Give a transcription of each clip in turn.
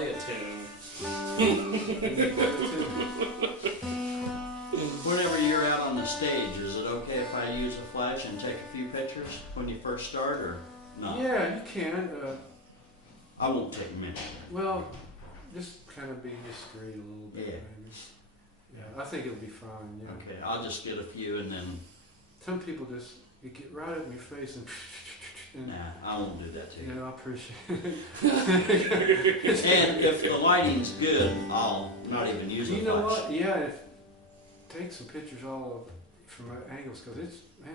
play a tune. Whenever you're out on the stage, is it okay if I use a flash and take a few pictures when you first start, or not? Yeah, you can. I won't take many. Well, just kind of be discreet a little bit, Yeah. maybe. Yeah, I think it'll be fine. Yeah. Okay, I'll just get a few and then. Some people just get right up in your face and. Nah, I won't do that to you. Yeah, I appreciate it. And if the lighting's good, I'll not even use a flash. You know what? Yeah, take some pictures all from angles, because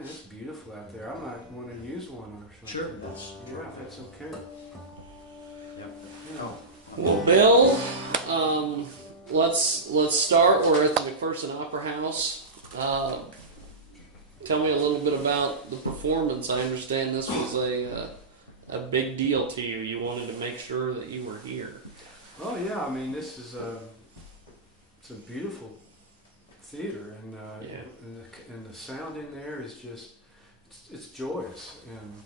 it's beautiful out there. I might want to use one or something. Sure. Yeah, if that's okay. Yep. You know. Well, Bill, let's start. We're at the McPherson Opera House. Tell me a little bit about the performance. I understand this was a big deal to you. You wanted to make sure that you were here. Oh yeah, I mean this is it's a beautiful theater, and and the sound in there is just it's joyous, and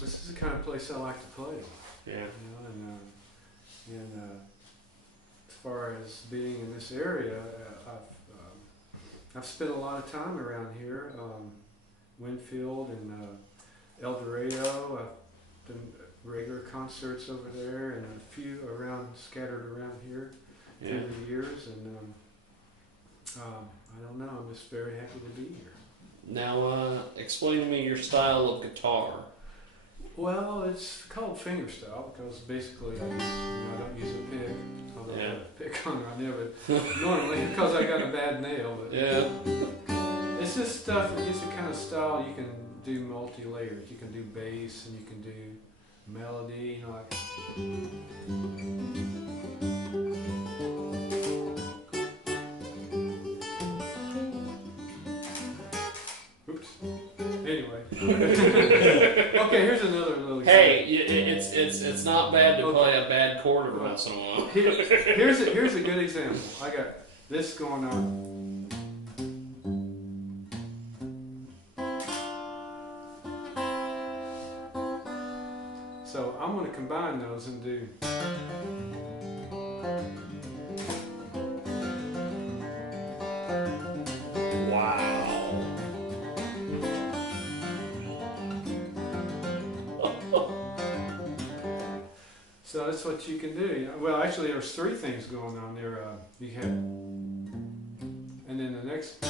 this is the kind of place I like to play. Yeah. You know, and as far as being in this area, I've spent a lot of time around here, Winfield and El Dorado. I've done regular concerts over there, and a few scattered around here through the years, and I don't know, I'm just very happy to be here. Now, explain to me your style of guitar. Well, it's called fingerstyle because basically I don't use a pick. Although I pick on right now, but normally because I got a bad nail. But it's just stuff. It's a kind of style you can do multi-layers. You can do bass and you can do melody. You know, like. Oops. Anyway. Okay, here's another little example. Hey, it's not bad to play a bad chord every once in a while. Here's a good example. I got this going on. So I'm going to combine those and do. So that's what you can do. Well, actually, there's three things going on there. You have, and then the next.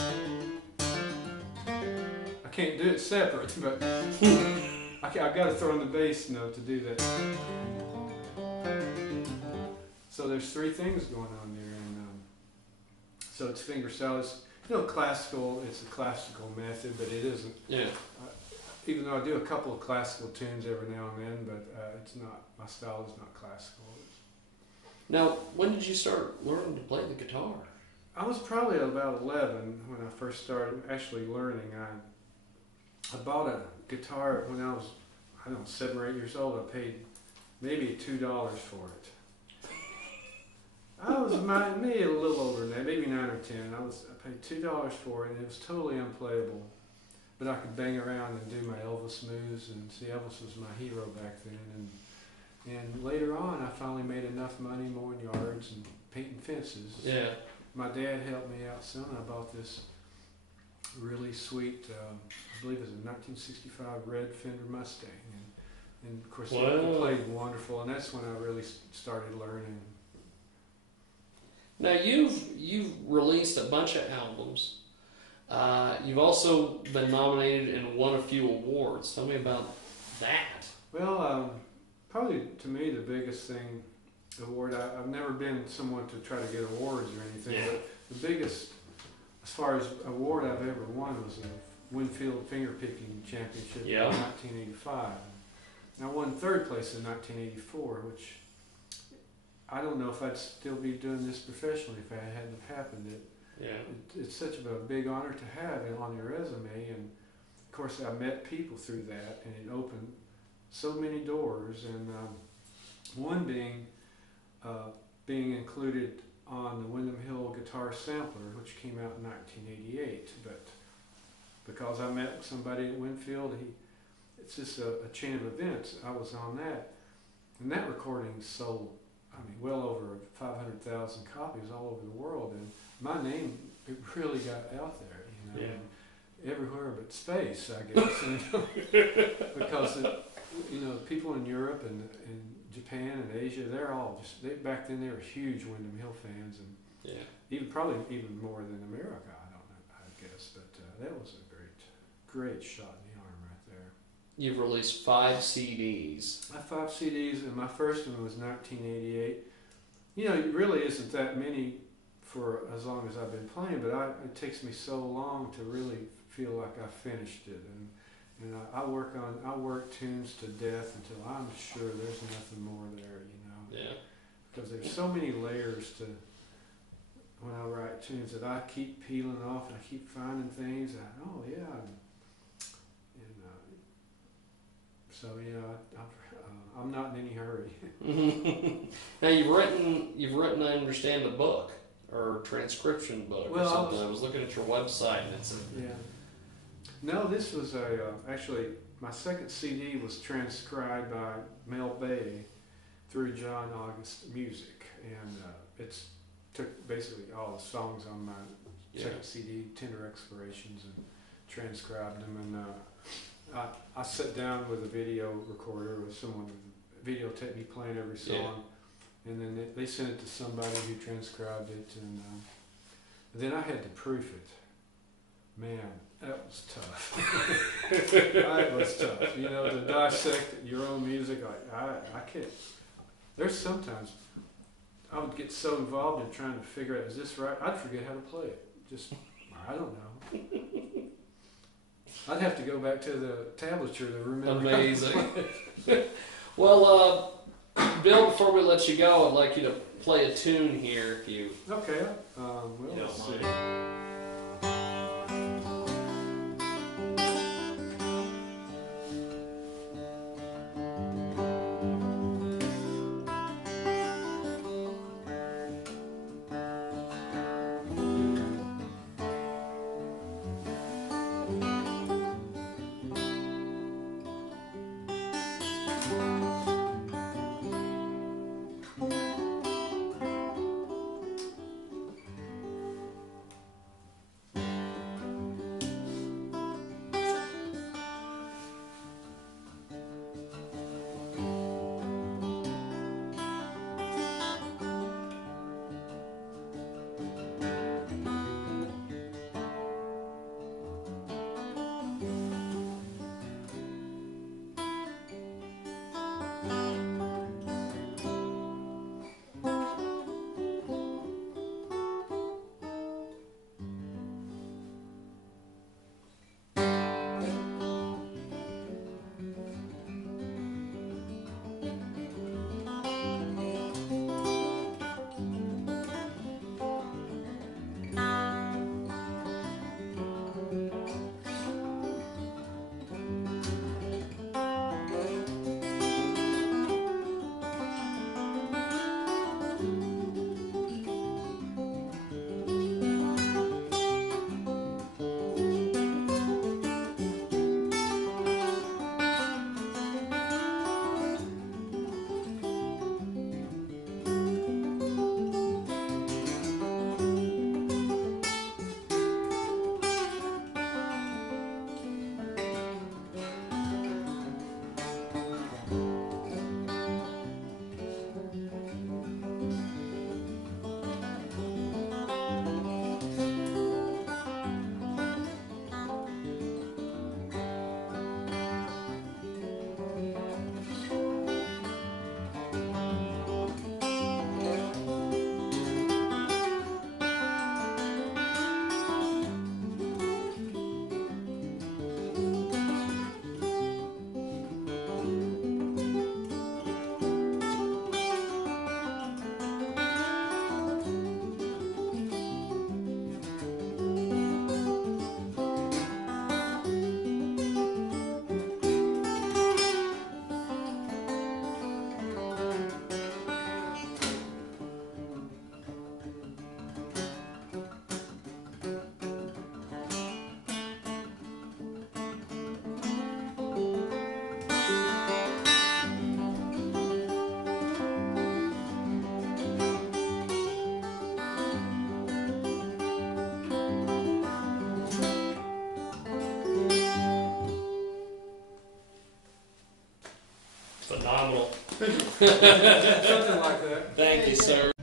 I can't do it separate, but I've got to throw in the bass note to do that. So there's three things going on there, and so it's fingerstyle. It's classical. It's a classical method, but it isn't. Yeah. Even though I do a couple of classical tunes every now and then, but it's not, my style is not classical. Now, when did you start learning to play the guitar? I was probably about 11 when I first started actually learning. I bought a guitar when I was, 7 or 8 years old. I paid maybe $2 for it. I was maybe a little older than that, maybe 9 or 10. I paid $2 for it, and it was totally unplayable. But I could bang around and do my Elvis moves, and see, Elvis was my hero back then. And later on, I finally made enough money mowing yards and painting fences. Yeah. My dad helped me out some. I bought this really sweet, I believe it was a 1965 red Fender Mustang, and of course it played wonderful. And that's when I really started learning. Now you've released a bunch of albums. You've also been nominated and won a few awards. Tell me about that. Well, probably to me the biggest award, I've never been someone to try to get awards or anything, but the biggest, as far as award I've ever won, was a Winfield Fingerpicking Championship in 1985. And I won 3rd place in 1984, which I don't know if I'd still be doing this professionally if that hadn't happened. It's such a big honor to have it on your resume, and of course I met people through that, and it opened so many doors, and one being included on the Windham Hill Guitar Sampler, which came out in 1988. But because I met somebody at Winfield, it's just a chain of events. I was on that, And that recording sold, I mean, well over 500,000 copies all over the world, and my name, it really got out there, you know, Yeah. everywhere but space, I guess, you know, because you know, people in Europe and Japan and Asia, they're all just, back then they were huge Windham Hill fans, and Yeah. probably even more than America, I don't know, I guess, but that was a great shot in the arm right there. You've released 5 CDs. I have 5 CDs, and my first one was 1988. You know, it really isn't that many for as long as I've been playing, but it takes me so long to really feel like I finished it, and I work tunes to death until I'm sure there's nothing more there, you know. Yeah. Because there's so many layers to when I write tunes that I keep peeling off, and I keep finding things. So I'm not in any hurry. Now you've written, I understand, a book or transcription book or something. I was looking at your website and it's yeah. No, this was actually my second CD was transcribed by Mel Bay through John August Music, and it's took basically all the songs on my second CD, Tender Explorations, and transcribed them, and I sat down with a video recorder with someone videotaped me playing every song, and then they sent it to somebody who transcribed it, and then I had to proof it. Man, that was tough. That was tough. You know, to dissect your own music, I can't. There's sometimes I would get so involved in trying to figure out, is this right? I'd forget how to play it. Just, I don't know. I'd have to go back to the tablature to remember. amazing. Well, Bill, before we let you go, I'd like you to play a tune here if you... Okay. Well, let's see. Something like that. Thank you, sir.